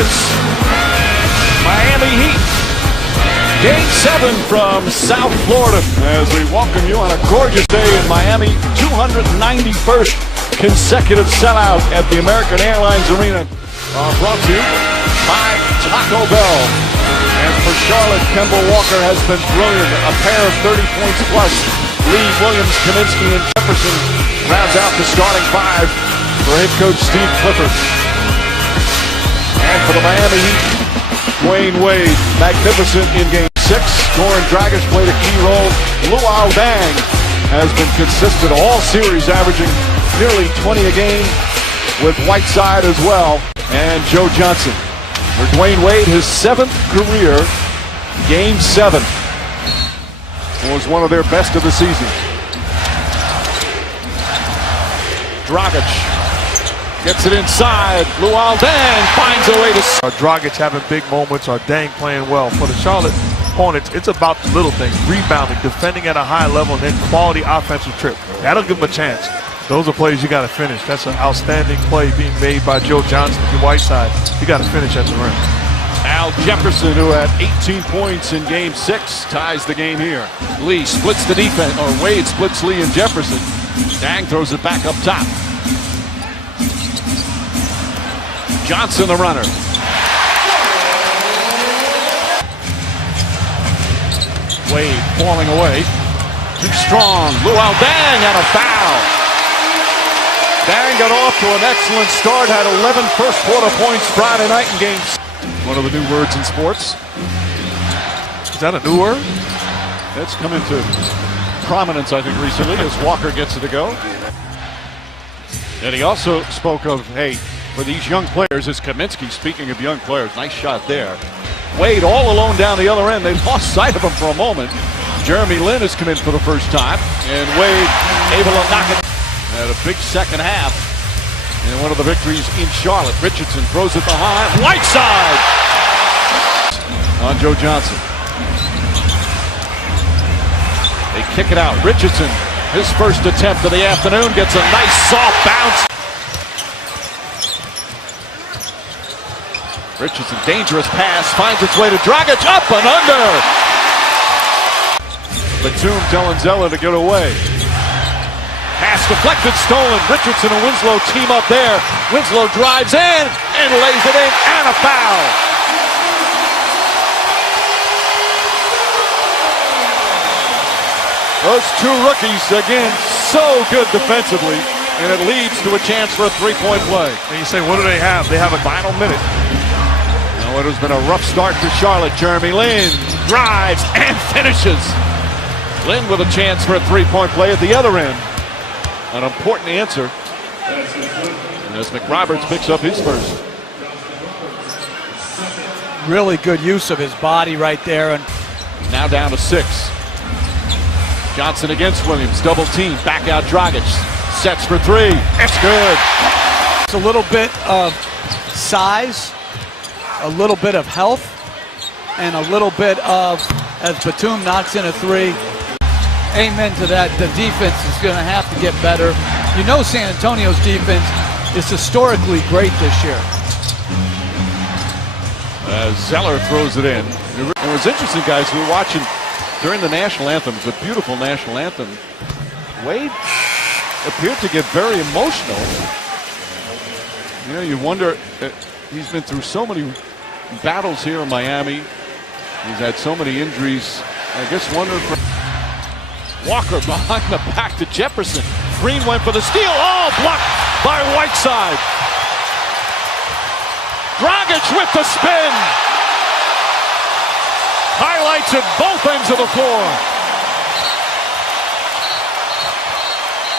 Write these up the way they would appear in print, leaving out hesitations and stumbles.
Hornets, Miami Heat. Game 7 from South Florida as we welcome you on a gorgeous day in Miami. 291st consecutive sellout at the American Airlines Arena. Brought to you by Taco Bell. And for Charlotte, Kemba Walker has been brilliant. A pair of 30 points plus. Lee, Williams, Kaminsky, and Jefferson rounds out the starting five for head coach Steve Clifford. And for the Miami Heat, Dwayne Wade, magnificent in Game 6. Goran Dragic played a key role. Luol Deng has been consistent all series, averaging nearly 20 a game, with Whiteside as well. And Joe Johnson. For Dwayne Wade, his 7th career Game 7 was one of their best of the season. Dragic gets it inside. Luol Deng finds a way to... Dragic having big moments, or Deng playing well. For the Charlotte Hornets, it's about the little things. Rebounding, defending at a high level, and then quality offensive trip. That'll give them a chance. Those are plays you got to finish. That's an outstanding play being made by Joe Johnson to Whiteside. You got to finish at the rim. Al Jefferson, who had 18 points in Game 6, ties the game here. Lee splits the defense, or Wade splits Lee and Jefferson. Deng throws it back up top. Johnson, the runner. Wade falling away. Too strong. Luol Deng and a foul. Deng got off to an excellent start, had 11 first quarter points Friday night in Game 6. One of the new words in sports. Is that a new word? That's come into prominence, I think, recently as Walker gets it to go. And he also spoke of, hey, for these young players, as Kaminsky, speaking of young players, nice shot there. Wade all alone down the other end. They lost sight of him for a moment. Jeremy Lin has come in for the first time, and Wade able to knock it. Had a big second half in one of the victories in Charlotte. Richardson throws it behind. Whiteside on Joe Johnson. They kick it out. Richardson, his first attempt of the afternoon, gets a nice soft bounce. Richardson, dangerous pass, finds its way to Dragic, up and under. Batum telling Zeller to get away. Pass deflected, stolen. Richardson and Winslow team up there. Winslow drives in and lays it in, and a foul. Those two rookies, again, so good defensively, and it leads to a chance for a three-point play. And you say, what do they have? They have a Final minute. Now it has been a rough start for Charlotte. Jeremy Lin drives and finishes. Lin with a chance for a three-point play at the other end. An important answer as McRoberts picks up his first. Really good use of his body right there. And now down to 6. Johnson against Williams, double team, back out Dragic, sets for 3. It's good. It's a little bit of size, a little bit of health, and a little bit of, as Batum knocks in a 3. Amen to that. The defense is going to have to get better. You know San Antonio's defense is historically great this year. Zeller throws it in. It was interesting, guys. We were watching during the national anthem. It's a beautiful national anthem. Wade appeared to get very emotional. You know, you wonder, he's been through so many battles here in Miami. He's had so many injuries. I guess wondering for Walker behind the back to Jefferson. Green went for the steal. Oh, blocked by Whiteside. Dragic with the spin. Highlights at both ends of the floor.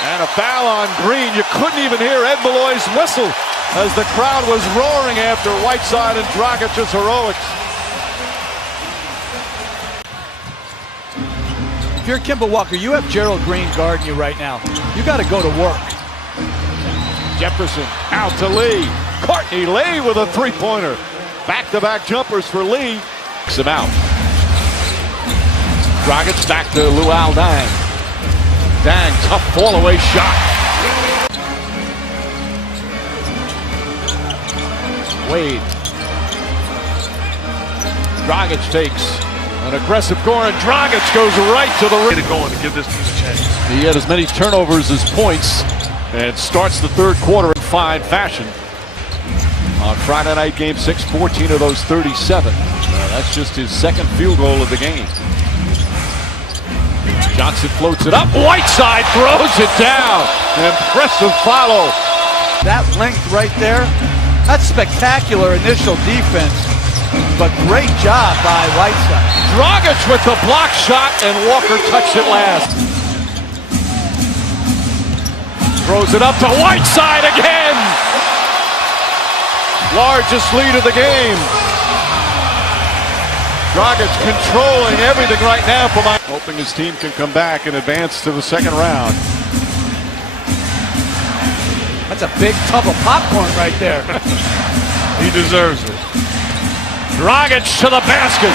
And a foul on Green. You couldn't even hear Ed Malloy's whistle as the crowd was roaring after Whiteside and Dragic's heroics. If you're Kemba Walker, you have Gerald Green guarding you right now. You got to go to work. Jefferson out to Lee. Courtney Lee with a three-pointer. Back-to-back jumpers for Lee. Kicks him out. Dragic back to Luol Deng. Deng, tough fall-away shot. Wade Dragic takes an aggressive Goran Dragic goes right to the rim. To go in to give this team a chance. He had as many turnovers as points and starts the third quarter in fine fashion. On Friday night, game 6, 14 of those 37. That's just his second field goal of the game. Johnson floats it up. Whiteside throws it down. Impressive follow. That length right there, that's spectacular initial defense, but great job by Whiteside. Dragic with the block shot, and Walker touched it last. Throws it up to Whiteside again. Largest lead of the game. Dragic controlling everything right now for hoping his team can come back and advance to the second round. That's a big tub of popcorn right there. He deserves it. Dragic to the basket.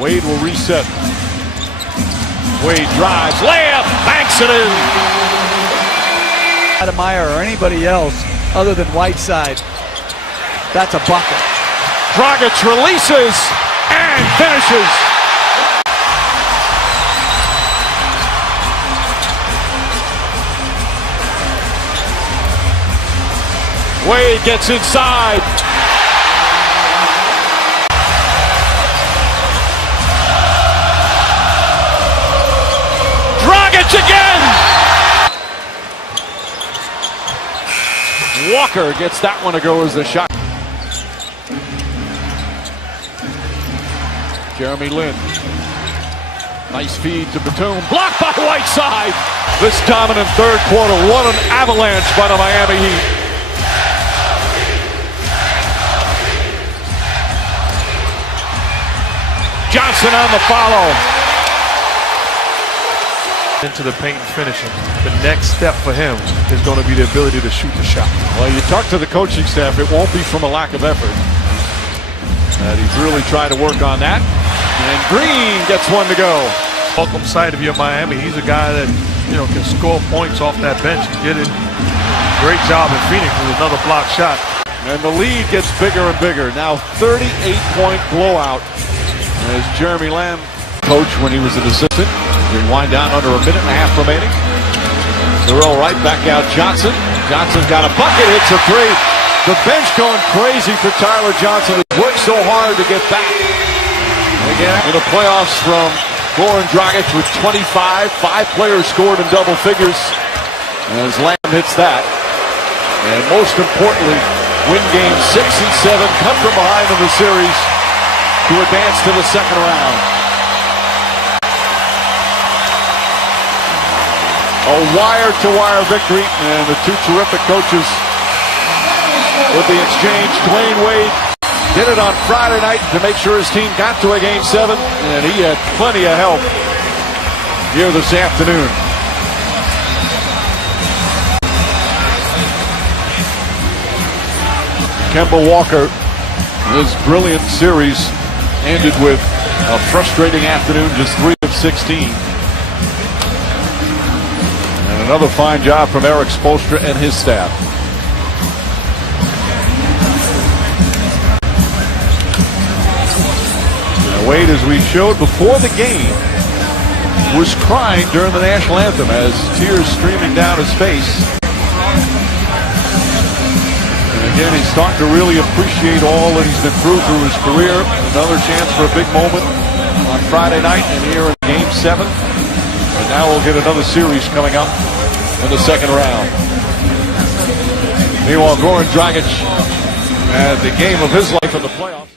Wade will reset. Wade drives, layup, banks it in. Ademeyer or anybody else other than Whiteside, that's a bucket. Dragic releases and finishes. Wade gets inside. Dragic again. Walker gets that one to go as the shot. Jeremy Lin. Nice feed to Batum. Blocked by Whiteside. This dominant third quarter. What an avalanche by the Miami Heat. Johnson on the follow. Into the paint and finishing. The next step for him is going to be the ability to shoot the shot. Well, you talk to the coaching staff, it won't be from a lack of effort. He's really tried to work on that. And Green gets one to go. Welcome sight of your Miami. He's a guy that, can score points off that bench and get it. Great job in Phoenix with another block shot. And the lead gets bigger and bigger. Now 38-point blowout as Jeremy Lamb, coach when he was an assistant. We wind down under a minute and a half remaining. They're all right, back out Johnson. Johnson's got a bucket, hits a three. The bench going crazy for Tyler Johnson. He worked so hard to get back. Again, in the playoffs from Goran Dragic with 25. 5 players scored in double figures as Lamb hits that. And most importantly, win games 6 and 7, come from behind in the series to advance to the second round. A wire-to-wire victory, and the two terrific coaches with the exchange. Dwayne Wade did it on Friday night to make sure his team got to a Game 7, and he had plenty of help here this afternoon. Kemba Walker, his brilliant series ended with a frustrating afternoon, just 3 of 16. Another fine job from Eric Spoelstra and his staff. Now Wade, as we showed before the game, was crying during the national anthem as tears streaming down his face. And again, he's starting to really appreciate all that he's been through his career. Another chance for a big moment on Friday night and here in Game 7. And now we'll get another series coming up in the second round. Meanwhile, Goran Dragic had the game of his life in the playoffs.